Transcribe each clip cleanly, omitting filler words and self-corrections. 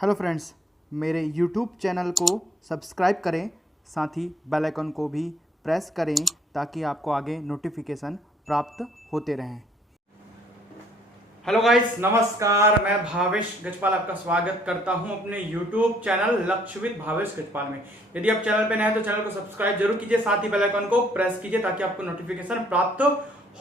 Hello friends, मेरे YouTube channel को subscribe करें, साथ ही बेल आइकन को भी प्रेस करें ताकि आपको आगे नोटिफिकेशन प्राप्त होते रहें। हेलो गाइस, नमस्कार। मैं भावेश गजपाल आपका स्वागत करता हूं अपने यूट्यूब चैनल लक्ष्य विद भावेश गजपाल में। यदि आप चैनल पे नए हैं तो चैनल को सब्सक्राइब जरूर कीजिए, साथ ही बेल आइकन को प्रेस कीजिए ताकि आपको नोटिफिकेशन प्राप्त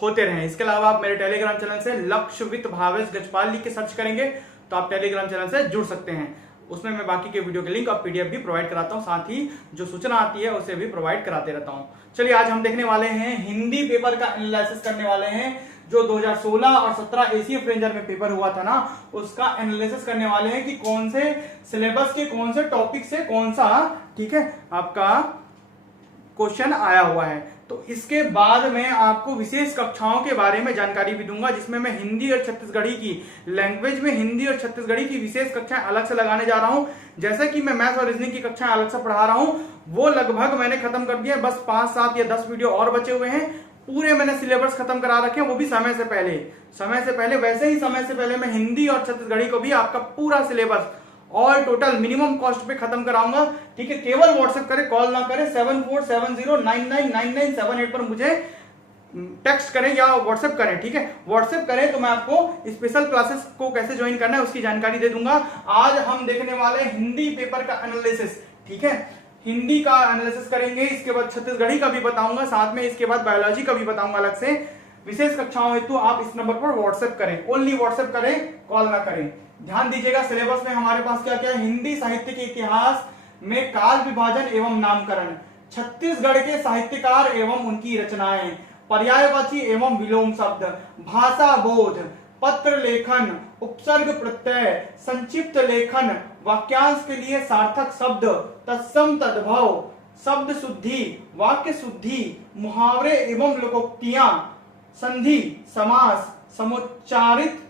होते रहें। इसके अलावा आप मेरे टेलीग्राम चैनल से लक्ष्य विद भावेश गजपाल लिख के सर्च करेंगे तो आप टेलीग्राम चैनल से जुड़ सकते हैं। उसमें मैं बाकी के वीडियो के लिंक और पीडीएफ भी प्रोवाइड कराता हूं, साथ ही जो सूचना आती है उसे भी प्रोवाइड कराते रहता हूं। चलिए, आज हम देखने वाले हैं हिंदी पेपर का एनालिसिस करने वाले हैं। जो 2016 और 17 एशियन रेंजर में पेपर हुआ था ना, उसका एनालिसिस करने वाले हैं कि कौन से सिलेबस के कौन से टॉपिक से कौन सा आपका क्वेश्चन आया हुआ है। तो इसके बाद मैं आपको विशेष कक्षाओं के बारे में जानकारी भी दूंगा, जिसमें मैं हिंदी और छत्तीसगढ़ी की लैंग्वेज में हिंदी और छत्तीसगढ़ी की विशेष कक्षाएं अलग से लगाने जा रहा हूं। जैसे कि मैं मैथ्स और रीजनिंग की कक्षाएं अलग से पढ़ा रहा हूं, वो लगभग मैंने खत्म कर दिया। बस 5, 7 या 10 वीडियो और बचे हुए हैं। पूरे मैंने सिलेबस खत्म करा रखे हैं, वो भी समय से पहले। वैसे ही समय से पहले मैं हिंदी और छत्तीसगढ़ी को भी आपका पूरा syllabus all total minimum cost पे खत्म कराऊंगा। ठीक है, केवल व्हाट्सएप करें, कॉल ना करें। 7470999978 पर मुझे टेक्स्ट करें या व्हाट्सएप करें। ठीक है, व्हाट्सएप करें तो मैं आपको स्पेशल क्लासेस को कैसे ज्वाइन करना है उसकी जानकारी दे दूंगा। आज हम देखने वाले हिंदी पेपर का एनालिसिस। ठीक है, हिंदी का एनालिसिस करेंगे, इसके बाद छत्तीसगढ़ी का भी बताऊंगा, साथ में इसके बाद बायोलॉजी का भी बताऊंगा अलग से। विशेष कक्षाओं हेतु आप इस नंबर पर व्हाट्सएप करें, ओनली व्हाट्सएप करें, कॉल ना करें। ध्यान दीजिएगा, सिलेबस में हमारे पास क्या क्या है। हिंदी साहित्य के इतिहास में काल विभाजन एवं नामकरण, छत्तीसगढ़ के साहित्यकार एवं उनकी रचनाएं, पर्यायवाची एवं विलोम शब्द, भाषा बोध, पत्र लेखन, उपसर्ग प्रत्यय, संक्षिप्त लेखन, वाक्यांश के लिए सार्थक शब्द, तत्सम तद्भव, शब्द शुद्धि, वाक्य शुद्धि, मुहावरे एवं लोकोक्तियां, संधि, समास, समुच्चारित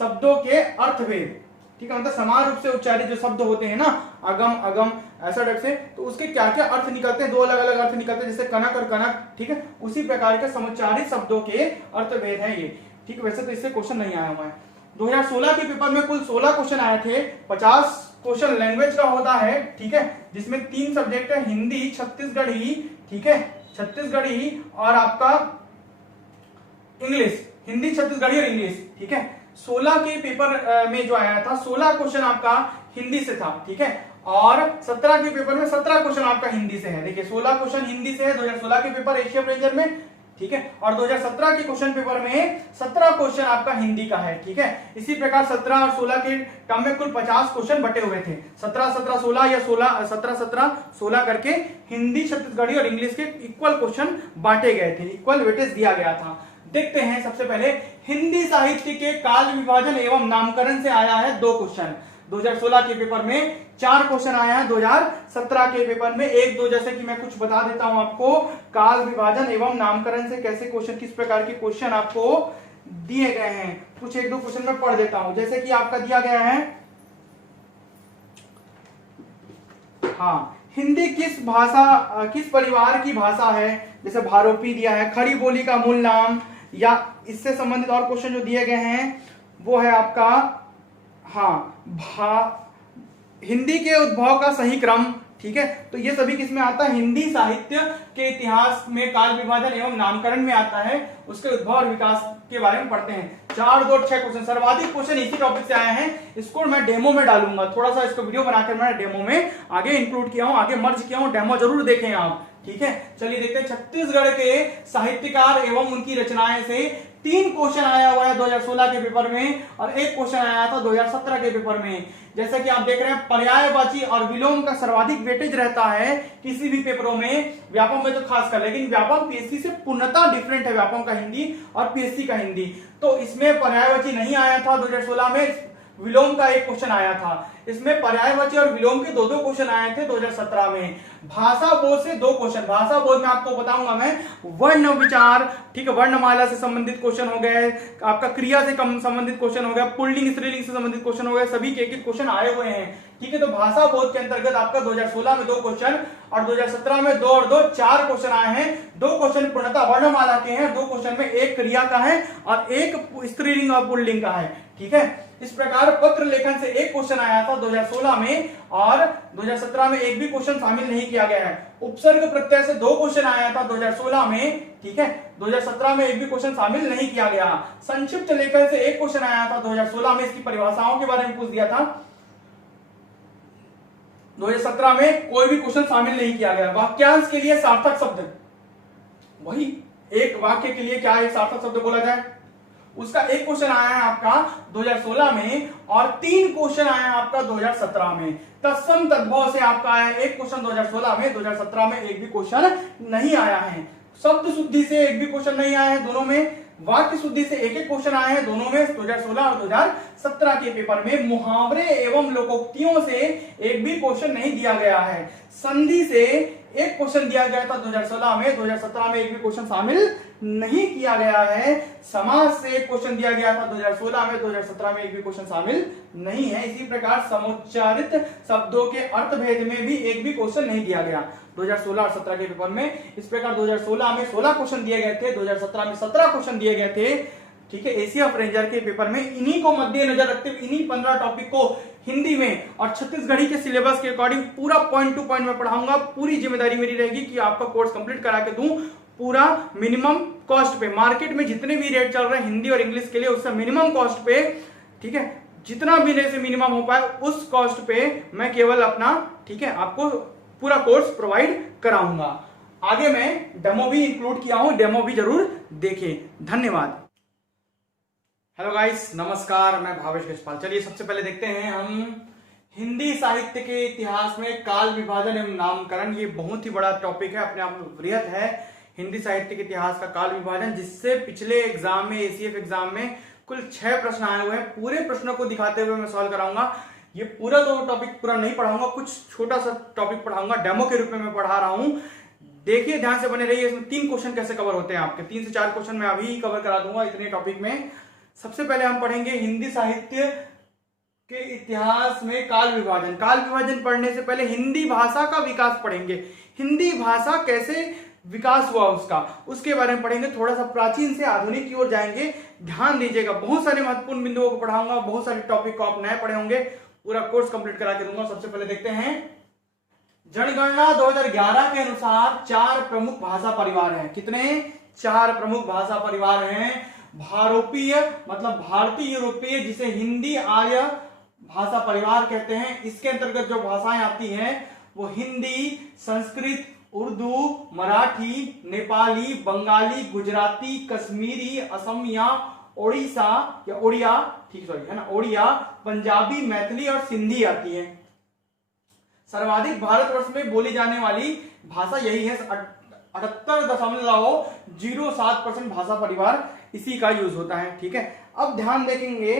शब्दों के अर्थभेद। ठीक है, मतलब समान रूप से उच्चारित जो शब्द होते हैं ना, अगम अगम ऐसा टाइप से, तो उसके क्या क्या अर्थ निकलते हैं, दो अलग अलग अर्थ निकलते हैं, जैसे कनक और कनक। ठीक है, उसी प्रकार के समुच्चारित शब्दों के अर्थभेद हैं ये। ठीक है, वैसे तो इससे क्वेश्चन नहीं आया हुआ है। 2016 के पेपर में कुल 16 क्वेश्चन आए थे। 50 क्वेश्चन लैंग्वेज का होता है। ठीक है, जिसमें 3 सब्जेक्ट है, हिंदी, छत्तीसगढ़ी। ठीक है, छत्तीसगढ़ी और आपका इंग्लिश, हिंदी, छत्तीसगढ़ी और इंग्लिश। ठीक है, 16 के पेपर में जो आया था 16 क्वेश्चन आपका हिंदी से था। ठीक है, और 17 के पेपर में 17 क्वेश्चन आपका हिंदी से है। देखिए, 16 क्वेश्चन हिंदी से है 2016 के पेपर एशियन रेंजर में। ठीक है, और 2017 के क्वेश्चन पेपर में 17 क्वेश्चन आपका हिंदी का है। ठीक है, इसी प्रकार 17 और 16 के टर्म में कुल 50 क्वेश्चन बटे हुए थे। 17 17 16 या 16 17 17 16 करके हिंदी, छत्तीसगढ़ी और इंग्लिश के इक्वल क्वेश्चन बांटे गए थे, इक्वल वेटेज दिया गया था। देखते हैं, सबसे पहले हिंदी साहित्य के काल विभाजन एवं नामकरण से आया है 2 क्वेश्चन। 2016 के पेपर में 4 क्वेश्चन आया है, 2017 के पेपर में 1-2, जैसे कि मैं कुछ बता देता हूं आपको। काल विभाजन एवं नामकरण से कैसे क्वेश्चन, किस प्रकार के क्वेश्चन आपको दिए गए हैं, कुछ 1-2 क्वेश्चन मैं पढ़ देता हूं। जैसे कि आपका दिया गया है, हाँ, हिंदी किस परिवार की भाषा है, जैसे भारोपी दिया है। खड़ी बोली का मूल नाम, या इससे संबंधित और क्वेश्चन जो दिए गए हैं वो है आपका, हाँ, हिंदी के उद्भव का सही क्रम। ठीक है, तो ये सभी किस में आता है, हिंदी साहित्य के इतिहास में काल विभाजन एवं नामकरण में आता है। उसके उद्भव और विकास के बारे में पढ़ते हैं। 4, 2, 6 क्वेश्चन, सर्वाधिक क्वेश्चन इसी टॉपिक से आए हैं। इसको मैं डेमो में डालूंगा, थोड़ा सा इसको वीडियो बनाकर मैं डेमो में आगे इंक्लूड किया हूं, आगे मर्ज किया हूं। डेमो जरूर देखें आप। ठीक है, चलिए देखते हैं। छत्तीसगढ़ के साहित्यकार एवं उनकी रचनाएं से 3 क्वेश्चन आया हुआ है 2016 के पेपर में, और 1 क्वेश्चन आया था 2017 के पेपर में। जैसे कि आप देख रहे हैं, पर्यायवाची और विलोम का सर्वाधिक वेटेज रहता है किसी भी पेपरों में, व्यापम में तो खासकर। लेकिन व्यापम पीएससी से पूर्णतः डिफरेंट है, व्यापम का हिंदी और पीएससी का हिंदी। तो इसमें पर्यायवाची नहीं आया था 2016 में, विलोम का 1 क्वेश्चन आया था। इसमें पर्यायवाची और विलोम के 2-2 क्वेश्चन आए थे 2017 में। भाषा बोध से 2 क्वेश्चन। भाषा बोध में आपको बताऊंगा मैं, वर्ण विचार, ठीक है, वर्णमाला से संबंधित क्वेश्चन हो गए, आपका क्रिया से संबंधित क्वेश्चन हो गया, पुल्लिंग स्त्रीलिंग से संबंधित क्वेश्चन हो गए, सभी के एक क्वेश्चन आए हुए हैं। ठीक है, तो भाषा बोध के अंतर्गत आपका 2016 में 2 क्वेश्चन और 2017 में 2 और 2 4 क्वेश्चन आए हैं। 2 क्वेश्चन पूर्णतः वर्णमाला के हैं, 2 क्वेश्चन में 1 क्रिया का है और 1 स्त्रीलिंग और पुल्लिंग का है। ठीक है, इस प्रकार पत्र लेखन से एक क्वेश्चन आया था 2016 में और 2017 में एक भी क्वेश्चन शामिल नहीं किया गया है। उपसर्ग प्रत्यय से 2 क्वेश्चन आया था 2016 में, ठीक है, 2017 में एक भी क्वेश्चन शामिल नहीं किया गया। संक्षिप्त लेखन से एक क्वेश्चन आया था 2016 में, इसकी परिभाषाओं के बारे में पूछ दिया था। 2017 में कोई भी क्वेश्चन शामिल नहीं किया गया। वाक्यांश के लिए सार्थक शब्द, वही एक वाक्य के लिए क्या एक सार्थक शब्द बोला जाए, उसका एक क्वेश्चन आया है आपका 2016 में और 3 क्वेश्चन आया है आपका 2017 में। तत्सम तद्भव से आपका आया एक क्वेश्चन 2016 में, 2017 में एक भी क्वेश्चन नहीं आया है। शब्द शुद्धि से एक भी क्वेश्चन नहीं आया है दोनों में। वाक्य शुद्धि से एक क्वेश्चन आए हैं दोनों में, 2016 और 2017 के पेपर में। मुहावरे एवं लोकोक्तियों से एक भी क्वेश्चन नहीं दिया गया है। संधि से एक क्वेश्चन दिया गया था 2016 में, 2017 में एक भी क्वेश्चन शामिल नहीं किया गया है। समास से एक क्वेश्चन दिया गया था 2016 में, 2017 में एक भी क्वेश्चन शामिल नहीं है। इसी प्रकार समुच्चारित शब्दों के अर्थभेद में भी एक भी क्वेश्चन नहीं दिया गया 2016 और 17 के पेपर में। इस प्रकार 2016 में 16 क्वेश्चन दिए गए थे, 2017 में 17 क्वेश्चन दिए गए थे, ठीक है, एशिया ऑफ रेंजर के पेपर में। इन्हीं को मद्देनजर रखते हुए इन्हीं 15 टॉपिक को हिंदी में और छत्तीसगढ़ी के सिलेबस के अकॉर्डिंग पूरा पॉइंट टू पॉइंट में पढ़ाऊंगा। पूरी जिम्मेदारी मेरी रहेगी कि आपका कोर्स कंप्लीट करा के दूं पूरा मिनिमम कॉस्ट पे। मार्केट में जितने भी रेट चल रहे हैं हिंदी और इंग्लिश के लिए, उससे मिनिमम कॉस्ट पे, ठीक है, जितना भी से मिनिमम हो पाए उस कॉस्ट पे मैं केवल अपना, ठीक है, आपको पूरा कोर्स प्रोवाइड कराऊंगा। आगे मैं डेमो भी इंक्लूड किया हूं, डेमो भी जरूर देखें। धन्यवाद। हेलो गाइस, नमस्कार, मैं भावेश गजपाल। चलिए सबसे पहले देखते हैं हम हिंदी साहित्य के इतिहास में काल विभाजन एवं नामकरण। ये बहुत ही बड़ा टॉपिक है, अपने आप में वृहत है हिंदी साहित्य के इतिहास का काल विभाजन, जिससे पिछले एग्जाम में, एसीएफ एग्जाम में कुल 6 प्रश्न आए हुए हैं। पूरे प्रश्नों को दिखाते हुए मैं सॉल्व कराऊंगा। ये पूरा तो टॉपिक पूरा नहीं पढ़ाऊंगा, कुछ छोटा सा टॉपिक पढ़ाऊंगा, डेमो के रूप में मैं पढ़ा रहा हूं। देखिए, ध्यान से बने रहिए। इसमें 3 क्वेश्चन कैसे कवर होते हैं आपके, 3 से 4 क्वेश्चन मैं अभी कवर करा दूंगा इतने टॉपिक में। सबसे पहले हम पढ़ेंगे हिंदी साहित्य के इतिहास में काल विभाजन। काल विभाजन पढ़ने से पहले हिंदी भाषा का विकास पढ़ेंगे। हिंदी भाषा कैसे विकास हुआ उसका, उसके बारे में पढ़ेंगे। थोड़ा सा प्राचीन से आधुनिक की ओर जाएंगे। ध्यान दीजिएगा, बहुत सारे महत्वपूर्ण बिंदुओं को पढ़ाऊंगा, बहुत सारे टॉपिक को आप नए पढ़े होंगे। पूरा कोर्स कंप्लीट करा के दूंगा। सबसे पहले देखते हैं, जनगणना 2011 के अनुसार 4 प्रमुख भाषा परिवार हैं। कितने? 4 प्रमुख भाषा परिवार हैं। भारोपीय मतलब भारतीय यूरोपीय, जिसे हिंदी आर्य भाषा परिवार कहते हैं। इसके अंतर्गत जो भाषाएं आती हैं वो हिंदी, संस्कृत, उर्दू, मराठी, नेपाली, बंगाली, गुजराती, कश्मीरी, असमिया, ओडिशा या ओडिया, ठीक है ना, ओडिया, पंजाबी, मैथिली और सिंधी आती है। सर्वाधिक भारतवर्ष में बोली जाने वाली भाषा यही है। 78.07% भाषा परिवार इसी का यूज होता है, ठीक है। अब ध्यान देखेंगे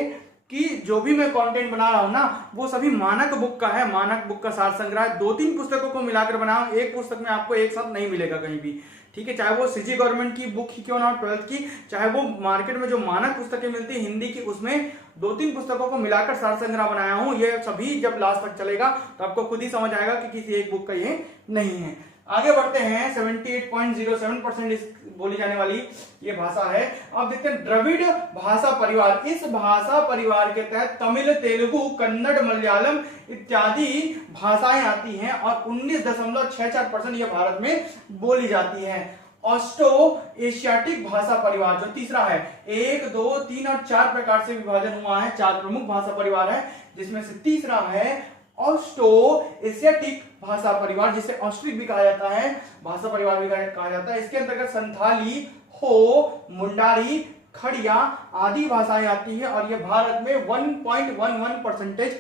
कि जो भी मैं कंटेंट बना रहा हूं ना, वो सभी मानक बुक का है, मानक बुक का सार संग्रह। 2-3 पुस्तकों को मिलाकर बनाया हूं। एक पुस्तक में आपको एक साथ नहीं मिलेगा कहीं भी, ठीक है, चाहे वो सीजी गवर्नमेंट की बुक ही क्यों ना हो 12th की, चाहे वो मार्केट में जो मानक पुस्तकें मिलती है हिंदी की, उसमें 2-3 पुस्तकों को मिलाकर सार संग्रह बनाया हूं। ये सभी जब लास्ट तक चलेगा तो आपको खुद ही समझ आएगा कि किसी एक बुक का ये नहीं है। आगे बढ़ते हैं। 78.07% बोली जाने वाली ये भाषा है। अब देखते हैं द्रविड़ भाषा परिवार। इस भाषा परिवार के तहत तमिल, तेलुगु, कन्नड़, मलयालम इत्यादि भाषाएं आती हैं और 19.64% ये भारत में बोली जाती है। ऑस्ट्रो एशियाटिक भाषा परिवार जो तीसरा है, 1, 2, 3 और 4 प्रकार से विभाजन हुआ है। 4 प्रमुख भाषा परिवार है, जिसमें से तीसरा है ऑस्ट्रो एशियाटिक भाषा परिवार, जिसे ऑस्ट्रिक भी कहा जाता है, भाषा परिवार भी कहा जाता है। इसके अंतर्गत संथाली, हो, मुंडारी, खड़िया आदि भाषाएं आती है और यह भारत में 1.11%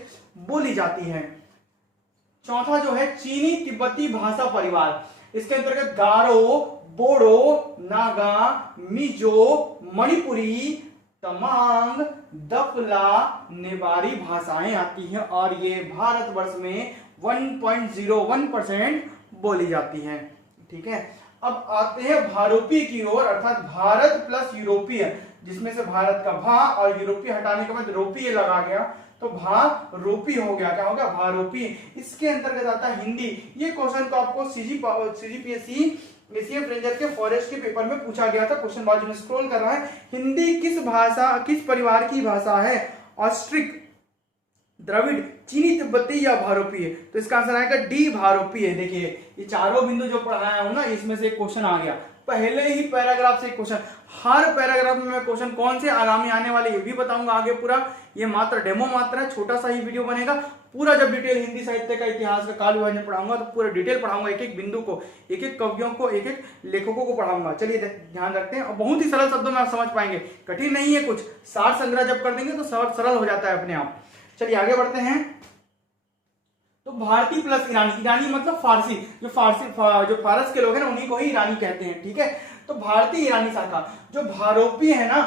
बोली जाती है। चौथा जो है चीनी तिब्बती भाषा परिवार। इसके अंतर्गत गारो, बोडो, नागा, मिजो, मणिपुरी, तमांग, दफला, नेवारी भाषाएं आती हैं और ये भारतवर्ष में 1.01% बोली जाती हैं, ठीक है। अब आते हैं भारोपीय की ओर, अर्थात भारत प्लस यूरोपीय, जिसमें से भारत का भा और यूरोपीय हटाने के बाद रोपीय लगा गया तो भारोपी हो गया। क्या हो गया? भारोपी। इसके अंतर्गत आता है हिंदी। ये क्वेश्चन को आपको सीजीपीएससी एशियन रेंजर के फॉरेस्ट के पेपर में पूछा गया था। क्वेश्चन बाजू में स्क्रॉल कर रहा है। हिंदी किस भाषा, किस परिवार की भाषा है? ऑस्ट्रिक, द्रविड़, चीनी तिब्बती या भारोपीय। तो इसका आंसर आएगा डी भारोपीय। देखिए ये चारों बिंदु जो पढ़ाया हूं ना, इसमें से एक क्वेश्चन आ गया पहले ही पैराग्राफ से क्वेश्चन। हर पैराग्राफ में मैं क्वेश्चन कौन से आगामी आने वाले ये भी बताऊंगा आगे पूरा। ये मात्र डेमो मात्र है, छोटा सा ही वीडियो बनेगा। पूरा जब डिटेल हिंदी साहित्य का इतिहास का काल विभाजन पढ़ाऊंगा तो पूरा डिटेल पढ़ाऊंगा, एक एक बिंदु को, एक एक कवियों को, एक एक लेखकों को पढ़ाऊंगा। चलिए ध्यान रखते हैं और बहुत ही सरल शब्दों में आप समझ पाएंगे, कठिन नहीं है कुछ। सार संग्रह जब कर देंगे तो सरल हो जाता है अपने आप। चलिए आगे बढ़ते हैं। तो भारतीय प्लस ईरानी, ईरानी मतलब फारसी, जो फारस के लोग हैं ना उन्हीं को ही ईरानी कहते हैं, ठीक है। तो भारतीय ईरानी शाखा, जो भारोपी है ना,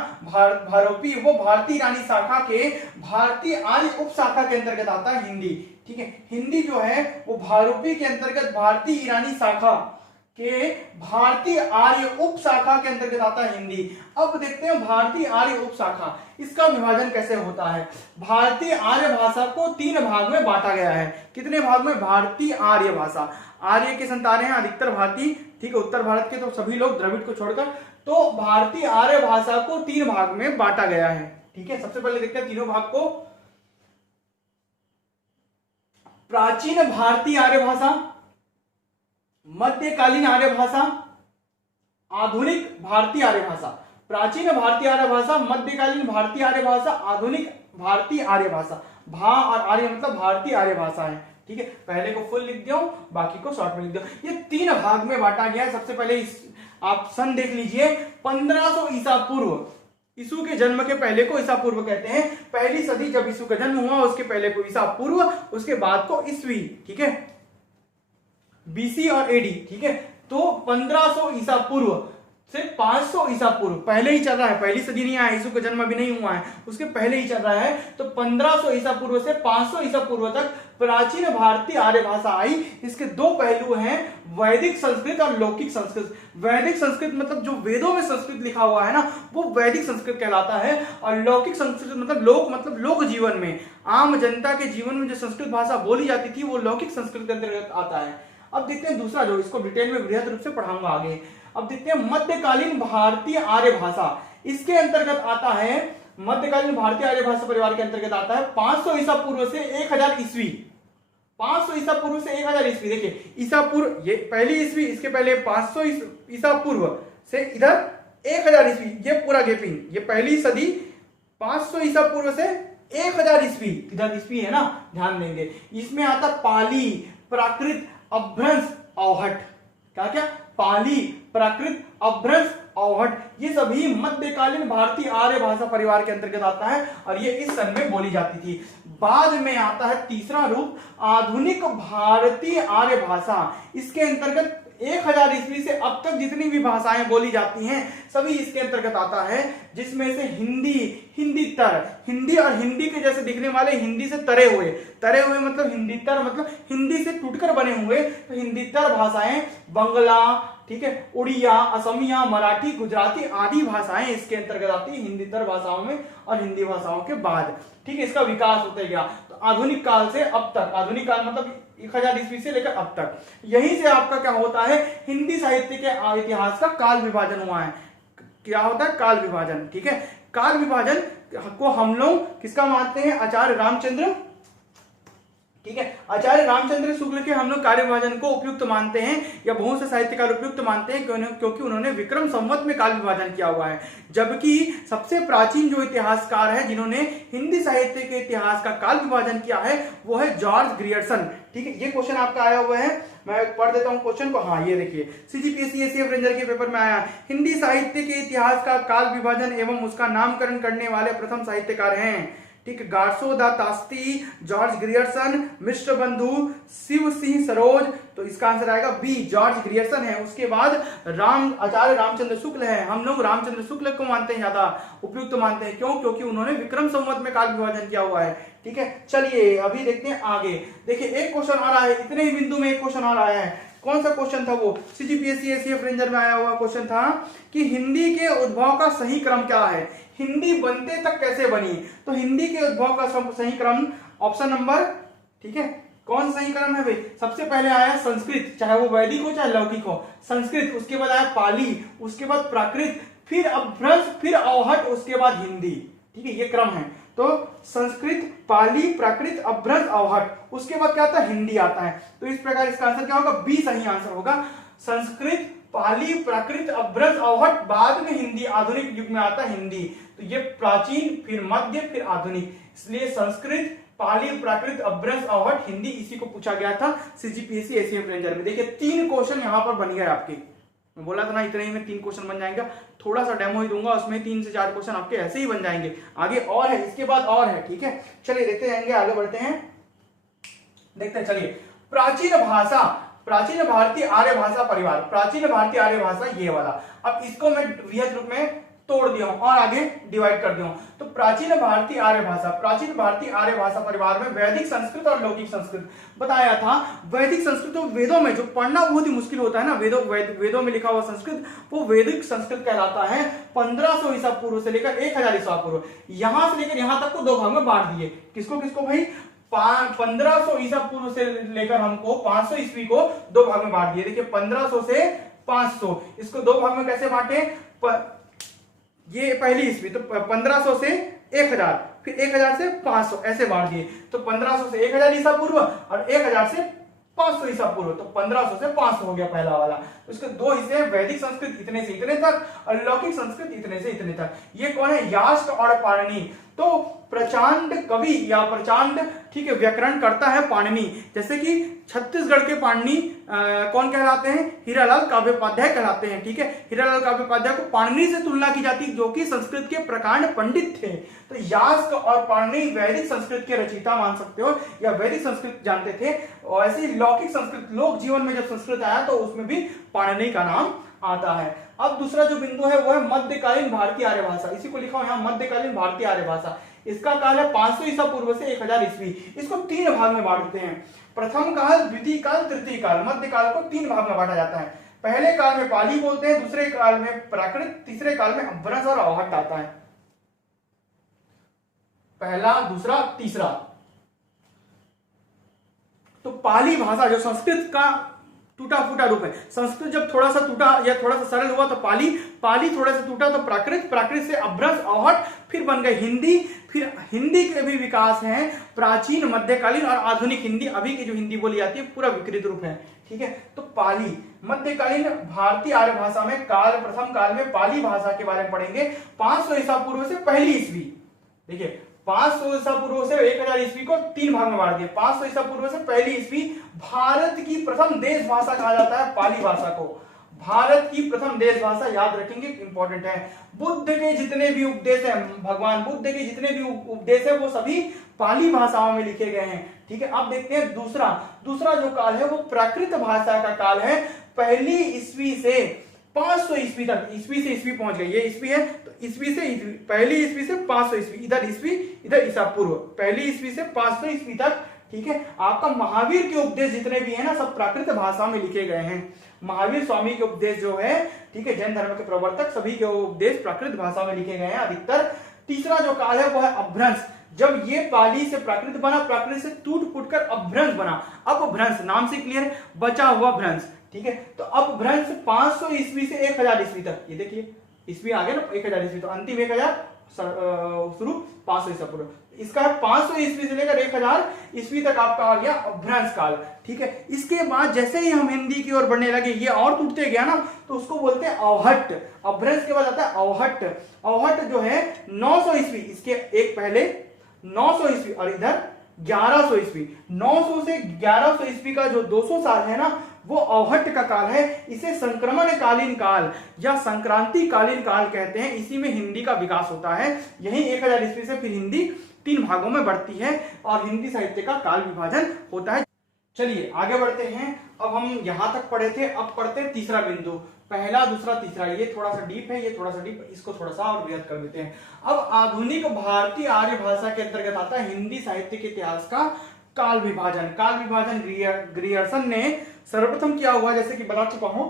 भारोपी, वो भारतीय ईरानी शाखा के भारतीय आर्य उप शाखा के अंतर्गत आता है हिंदी, ठीक है। हिंदी जो है वो भारोपी के अंतर्गत भारतीय ईरानी शाखा के भारतीय आर्य उप शाखा के अंतर्गत आता है हिंदी। अब देखते हैं भारतीय आर्य उप शाखा, इसका विभाजन कैसे होता है। भारतीय आर्य भाषा को 3 भाग में बांटा गया है। कितने भाग में? भारतीय आर्य भाषा, आर्य के संतान हैं अधिकतर भारतीय, ठीक है, उत्तर भारत के तो सभी लोग द्रविड़ को छोड़कर। तो भारतीय आर्य भाषा को 3 भाग में बांटा गया है, ठीक है। सबसे पहले देखते हैं तीनों भाग को। प्राचीन भारतीय आर्य भाषा, मध्यकालीन आर्य भाषा, आधुनिक भारतीय आर्य भाषा। प्राचीन भारतीय आर्य भाषा, मध्यकालीन भारतीय आर्य भाषा, आधुनिक भारतीय आर्य भाषा। भा और आर्य मतलब भारतीय आर्य भाषा है, ठीक है। पहले को फुल लिख दो, बाकी को शॉर्ट में लिख दो। ये 3 भाग में बांटा गया है। सबसे पहले आप सन देख लीजिए, 1500 ईसा पूर्व, यीशु के जन्म के पहले को ईसा पूर्व कहते हैं। पहली सदी जब यीशु का जन्म हुआ उसके पहले को ईसा पूर्व, उसके बाद को ईस्वी, ठीक है, बीसी और एडी, ठीक है। तो 1500 ईसा पूर्व से 500 ईसा पूर्व पहले ही चल रहा है, पहली सदी नहीं आया, यीशु का जन्म अभी नहीं हुआ है, उसके पहले ही चल रहा है। तो 1500 ईसा पूर्व से 500 ईसा पूर्व तक प्राचीन भारतीय आर्य भाषा आई। इसके 2 पहलू हैं, वैदिक संस्कृत और लौकिक संस्कृत। वैदिक संस्कृत मतलब जो वेदों में संस्कृत लिखा हुआ है ना, वो वैदिक संस्कृत कहलाता है। और लौकिक संस्कृत मतलब लोक जीवन में, आम जनता के जीवन में जो संस्कृत भाषा बोली जाती थी वो लौकिक संस्कृत के अंतर्गत आता है। अब देखते हैं दूसरा, जो इसको डिटेल में बृहद रूप से पढ़ाऊंगा आगे। अब देखते हैं मध्यकालीन भारतीय आर्य भाषा, इसके अंतर्गत आता है, मध्यकालीन भारतीय आर्य भाषा परिवार के अंतर्गत आता है 500 ईसा पूर्व से 1000 ईस्वी। 500 ईसा पूर्व से 1000 ईस्वी। देखिए ईसा पूर्व ये पहली ईस्वी, इसके पहले 500 ईसा पूर्व से इधर 1000 ईस्वी, ये पूरा गैपिंग, ये पहली सदी 500 ईसा पूर्व से 1000 ईस्वी, इधर ईस्वी है ना, ध्यान देंगे। इसमें आता पाली, प्राकृत, अभ्रंश, अवहट। क्या? पाली, प्राकृत, अभ्रंश, अवहट, ये सभी मध्यकालीन भारतीय आर्य भाषा परिवार के अंतर्गत आता है और ये इस सन में बोली जाती थी। बाद में आता है तीसरा रूप, आधुनिक भारतीय आर्य भाषा। इसके अंतर्गत 1000 ईस्वी से अब तक जितनी भी भाषाएं बोली जाती हैं सभी इसके अंतर्गत आता है, जिसमें से हिंदी और हिंदी के जैसे दिखने वाले, हिंदी से तरे हुए मतलब हिंदी हिंदी से टूटकर बने हुए, तो हिंदीतर भाषाएं, बंगला, ठीक है, उड़िया, असमिया, मराठी, गुजराती आदि भाषाएं इसके अंतर्गत आती है, हिंदीतर भाषाओं में और हिंदी भाषाओं के बाद, ठीक है। इसका विकास होते गया। तो आधुनिक काल से अब तक, आधुनिक काल मतलब 1000 ईस्वी से लेकर अब तक, यहीं से आपका क्या होता है, हिंदी साहित्य के इतिहास का काल विभाजन हुआ है। क्या होता है? काल विभाजन, ठीक है। काल विभाजन को हम लोग किसका मानते हैं? आचार्य रामचंद्र, ठीक है, आचार्य रामचंद्र शुक्ल के हम लोग कार्य विभाजन को उपयुक्त मानते हैं, या बहुत से साहित्यकार उपयुक्त मानते हैं क्योंकि उन्होंने विक्रम संवत में काल विभाजन किया हुआ है। जबकि सबसे प्राचीन जो इतिहासकार है जिन्होंने हिंदी साहित्य के इतिहास का काल विभाजन किया है वो है जॉर्ज ग्रियर्सन, ठीक है। ये क्वेश्चन आपका आया हुआ है, मैं पढ़ देता हूं क्वेश्चन को। हाँ, ये देखिए, सीजीपीएससी एसीएफ रेंजर के पेपर में आया, हिंदी साहित्य के इतिहास का काल विभाजन एवं उसका नामकरण करने वाले प्रथम साहित्यकार हैं, ठीक है, गार्सो दा तास्ती, जॉर्ज ग्रियर्सन, मिश्र बंधु, शिव सिंह सरोज। तो इसका आंसर आएगा बी, जॉर्ज ग्रियर्सन है। उसके बाद आचार्य रामचंद्र शुक्ल है। हम लोग रामचंद्र शुक्ल को मानते हैं, ज्यादा उपयुक्त मानते हैं। क्यों? क्योंकि उन्होंने विक्रम संवत में काल विभाजन किया हुआ है, ठीक है। चलिए अभी देखते हैं आगे। देखिए एक क्वेश्चन आ रहा है, इतने ही बिंदु में एक क्वेश्चन आ रहा है। कौन सा क्वेश्चन था वो? सीजीपीएससी एसीएफ रेंजर में आया हुआ क्वेश्चन था कि हिंदी के उद्भव का सही क्रम क्या है, हिंदी बनते तक कैसे बनी। तो हिंदी के उद्भव का सही क्रम ऑप्शन नंबर, ठीक है, कौन सही क्रम है भाई? सबसे पहले आया संस्कृत, चाहे वो वैदिक हो चाहे लौकिक हो, संस्कृत, उसके बाद आया पाली, उसके बाद प्राकृत, फिर अभ्रंश, फिर अवहट, उसके बाद हिंदी, ठीक है, ये क्रम है। तो संस्कृत, पाली, प्राकृत, अभ्रंश, अवहट, उसके बाद क्या आता है, हिंदी आता है। तो इस प्रकार इसका आंसर क्या होगा, बी सही आंसर होगा। संस्कृत, पाली, प्राकृत, अभ्रंश, अवहट, बाद में हिंदी, आधुनिक युग में आता है हिंदी। तो ये प्राचीन, फिर मध्य, फिर आधुनिक, इसलिए संस्कृत, पाली, प्राकृत, अभ्रंश, अवहट, हिंदी, इसी को पूछा गया था सीजीपीएससी एसीएम रेंजर में। देखिए 3 क्वेश्चन यहाँ पर बन गए आपके, मैं बोला था ना इतने ही में 3 क्वेश्चन बन जाएंगे। थोड़ा सा डेमो ही दूंगा, उसमें 3 से 4 क्वेश्चन आपके ऐसे ही बन जाएंगे। आगे और है, इसके बाद और है, ठीक है। चलिए देखते जाएंगे, आगे बढ़ते हैं, देखते हैं। चलिए, प्राचीन भाषा, प्राचीन भारतीय आर्य भाषा परिवार, प्राचीन भारतीय आर्य भाषा ये वाला। अब इसको मैं वृहत रूप में तोड़ दिया हूं और आगे डिवाइड कर दिया हूं। तो प्राचीन भारतीय आर्य भाषा, प्राचीन भारतीय आर्य भाषा परिवार में वैदिक संस्कृत और लौकिक संस्कृत बताया था। वैदिक संस्कृत तो वेदों में जो पढ़ना बहुत ही मुश्किल होता है ना, वेदों में लिखा हुआ संस्कृत, वो वैदिक संस्कृत कहलाता है। 1500 ईसा पूर्व से लेकर 1000 ईसा पूर्व, यहां से लेकर यहां तक को 2 भाग में बांट दिए। किसको किसको भाई, 1500 ईसा पूर्व से लेकर हमको 500 ईस्वी को 2 भाग में बांट दिए। देखिए 1500 से 500, इसको 2 भाग में कैसे बांटे, ये पहली ईस्वी, तो 1500 से 1000, फिर 1000 से 500 ऐसे बांट दिए। तो 1500 से 1000 ईसा पूर्व और 1000 से 500 ईसा पूर्व, तो 1500 से 500 हो गया पहला वाला। तो इसके 2 हिस्से हैं, वैदिक संस्कृत इतने से इतने तक और लौकिक संस्कृत इतने से इतने तक। ये कौन है, यास्क और पाणिनि। तो प्रचंड कवि या प्रचंड, ठीक है, व्याकरण करता है पाणिनि। जैसे कि छत्तीसगढ़ के पाणिनि कौन कहलाते हैं, हीरालाल काव्योपाध्याय कहलाते हैं, ठीक है। हीरालाल काव्योपाध्याय को पाणिनि से तुलना की जाती, जो कि संस्कृत के प्रकांड पंडित थे। तो यास्क और पाणिनि वैदिक संस्कृत के रचयिता मान सकते हो, या वैदिक संस्कृत जानते थे। और ऐसे लौकिक संस्कृत, लोक जीवन में जब संस्कृत आया तो उसमें भी पाणिनि का नाम आता है। अब दूसरा जो बिंदु है वो है मध्यकालीन भारतीय आर्य भाषा, इसी को लिखा हुआ यहाँ मध्यकालीन भारतीय आर्य भाषा। इसका काल है 500 ईसा पूर्व से 1000 ईस्वी। इसको 3 भाग में बांटते हैं, प्रथम काल, द्वितीय काल, तृतीय काल। मध्य काल को 3 भाग में बांटा जाता है। पहले काल में पाली बोलते हैं, दूसरे काल में प्राकृत, तीसरे काल में अभ्रंश और अवहट आता है। पहला, दूसरा, तीसरा। तो पाली भाषा जो संस्कृत का टूटा फूटा रूप है, संस्कृत जब थोड़ा सा टूटा या थोड़ा सा सरल हुआ तो पाली, पाली थोड़ा सा टूटा तो प्राकृत, प्राकृत से अभ्रंश, अवहट, फिर बन गए हिंदी। फिर हिंदी के भी विकास है, प्राचीन, मध्यकालीन और आधुनिक हिंदी। अभी की जो हिंदी बोली जाती है पूरा विकृत रूप है, ठीक है। तो पाली, मध्यकालीन भारतीय आर्य भाषा में काल, प्रथम काल में पाली भाषा के बारे में पढ़ेंगे। 500 ईसा पूर्व से पहली ईस्वी, देखिए 500 ईसा पूर्व से 1000 ईस्वी को 3 भाग में बांट दिया। 500 ईसा पूर्व से पहली ईस्वी, भारत की प्रथम देश भाषा कहा जाता है पाली भाषा को। भारत की प्रथम देश भाषा, याद रखेंगे, इंपॉर्टेंट है। बुद्ध के जितने भी उपदेश हैं, भगवान बुद्ध के जितने भी उपदेश है वो सभी पाली भाषाओं में लिखे गए हैं, ठीक है। अब देखते हैं दूसरा जो काल है वो प्राकृत भाषा का काल है। पहली ईस्वी से 500 ईस्वी तक, ईस्वी से ईस्वी पहुंच गई, ये ईस्वी है तो ईस्वी से ईस्वी, पहली ईस्वी से 500 ईस्वी, इधर ईस्वी इधर ईसा पूर्व, पहली ईस्वी से 500 ईस्वी तक, ठीक है। आपका महावीर के उपदेश जितने भी है ना सब प्राकृत भाषा में लिखे गए हैं। महावीर स्वामी के उपदेश जो है, ठीक है, जैन धर्म के प्रवर्तक, सभी के उपदेश प्राकृत भाषा में लिखे गए हैं अधिकतर। तीसरा जो काल है वो है अभ्रंश। जब ये पाली से प्राकृत बना, प्राकृत से टूट फूट कर अपभ्रंश बना। अपभ्रंश नाम से क्लियर, बचा हुआ भ्रंश, ठीक है। तो अपभ्रंश 500 ईस्वी से 1000 ईस्वी तक, ये देखिए ईस्वी आ गया ना, 1000 ईस्वी, तो अंतिम 1000 शुरू 500 ईसा पूर्व। इसका 500 ईस्वी से लेकर 1000 ईस्वी तक आपका आ गया अभ्रंश काल, ठीक है। इसके बाद जैसे ही हम हिंदी की ओर बढ़ने लगे, ये और टूटते गया ना, तो उसको बोलते हैं अवहट। अभ्रंश के बाद आता है अवहट। अवहट जो है 900 ईस्वी, इसके एक पहले 900 ईस्वी और इधर 1100 ईस्वी। 900 से 1100 ईस्वी का जो 200 साल है ना, वो अवहट का काल है। इसे संक्रमण कालीन काल या संक्रांति कालीन काल कहते हैं। इसी में हिंदी का विकास होता है। यही 1000 ईस्वी से फिर हिंदी 3 भागों में बढ़ती है और हिंदी साहित्य का काल विभाजन होता है। चलिए आगे बढ़ते हैं। अब हम यहां तक पढ़े थे, अब पढ़ते हैं तीसरा बिंदु। पहला, दूसरा, तीसरा, ये थोड़ा सा डीप है, ये थोड़ा सा डीप, इसको थोड़ा सा और बृहद कर देते हैं। अब आधुनिक भारतीय आर्य भाषा के अंतर्गत आता है हिंदी साहित्य के इतिहास का काल विभाजन। काल विभाजन ग्रियर्सन ने सर्वप्रथम किया हुआ, जैसे कि बता चुका हूं,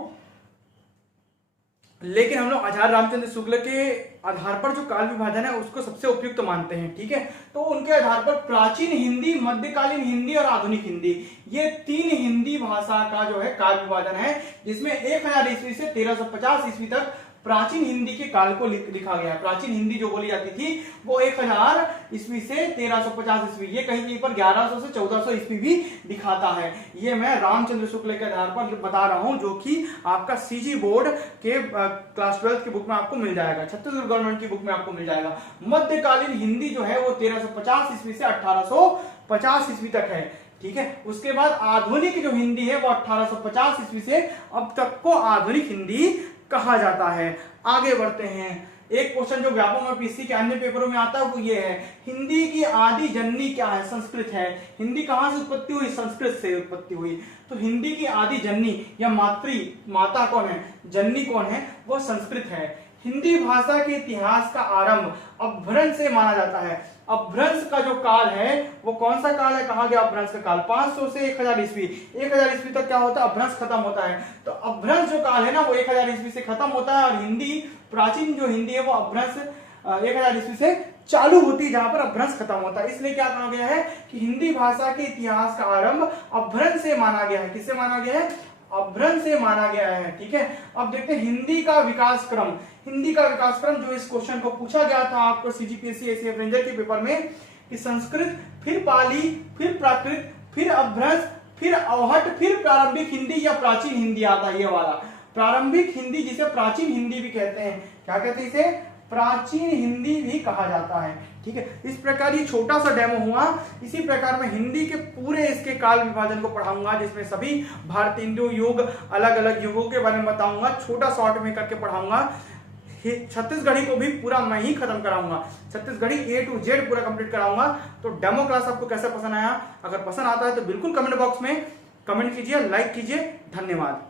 लेकिन हम लोग आचार्य रामचंद्र शुक्ल के आधार पर जो काल विभाजन है उसको सबसे उपयुक्त मानते हैं, ठीक है। तो उनके आधार पर प्राचीन हिंदी, मध्यकालीन हिंदी और आधुनिक हिंदी, ये 3 हिंदी भाषा का जो है काल विभाजन है, जिसमें 1000 ईस्वी से 1350 ईस्वी तक प्राचीन हिंदी के काल को लिखा गया है। प्राचीन हिंदी जो बोली जाती थी वो 1000 ईस्वी से 1350 ईस्वी, ये कहीं कहीं पर 1100 से 1400 ईस्वी भी दिखाता है। ये मैं रामचंद्र शुक्ल के आधार पर बता रहा हूं, जो कि आपका सीजी बोर्ड के क्लास 12 की बुक में आपको मिल जाएगा, छत्तीसगढ़ गवर्नमेंट की बुक में आपको मिल जाएगा। मध्यकालीन हिंदी जो है वो 1350 ईस्वी से 1850 ईस्वी तक है, ठीक है। उसके बाद आधुनिक जो हिंदी है वो 1850 ईस्वी से अब तक को आधुनिक हिंदी कहा जाता है। आगे बढ़ते हैं। एक क्वेश्चन जो व्यापक में पीसी के अन्य पेपरों में आता है वो ये है, हिंदी की आदि जननी क्या है? संस्कृत है। हिंदी कहां से उत्पत्ति हुई? संस्कृत से उत्पत्ति हुई। तो हिंदी की आदि जननी या माता कौन है? जननी कौन है? वो संस्कृत है। हिंदी भाषा के इतिहास का आरंभ अपभ्रंश से माना जाता है। अपभ्रंश का जो काल है वो कौन सा काल है? कहा गया अपभ्रंश का काल 500 से 1000 ईस्वी। 1000 ईस्वी तक क्या होता है? अपभ्रंश खत्म होता है। तो अपभ्रंश जो काल है ना वो 1000 ईस्वी से खत्म होता है, और हिंदी प्राचीन जो हिंदी है वो अपभ्रंश 1000 ईस्वी से चालू होती है, जहां पर अपभ्रंश खत्म होता है। इसलिए क्या कहा गया है कि हिंदी भाषा के इतिहास का आरंभ अपभ्रंश से माना गया है। किससे माना गया है? अपभ्रंश से माना गया है, ठीक है। अब देखते हैं हिंदी का विकास क्रम। हिंदी का विकास क्रम जो इस क्वेश्चन को पूछा गया था आपको सीजीपीएससी एसीएफ रेंजर के पेपर में, कि संस्कृत, फिर पाली, फिर प्राकृत, फिर अपभ्रंश, फिर अवहट, फिर प्रारंभिक हिंदी या प्राचीन हिंदी आता है। ये वाला प्रारंभिक हिंदी, जिसे प्राचीन हिंदी भी कहते हैं। क्या कहते हैं इसे? प्राचीन हिंदी भी कहा जाता है, ठीक है। इस प्रकार ये छोटा सा डेमो हुआ। इसी प्रकार मैं हिंदी के पूरे इसके काल विभाजन को पढ़ाऊंगा, जिसमें सभी भारतीय हिंदू युग, अलग अलग युगों के बारे में बताऊंगा, छोटा शॉर्ट में करके पढ़ाऊंगा। छत्तीसगढ़ी को भी पूरा मैं ही खत्म कराऊंगा, छत्तीसगढ़ी A to Z पूरा कंप्लीट कराऊंगा। तो डेमो क्लास आपको कैसा पसंद आया? अगर पसंद आता है तो बिल्कुल कमेंट बॉक्स में कमेंट कीजिए, लाइक कीजिए। धन्यवाद।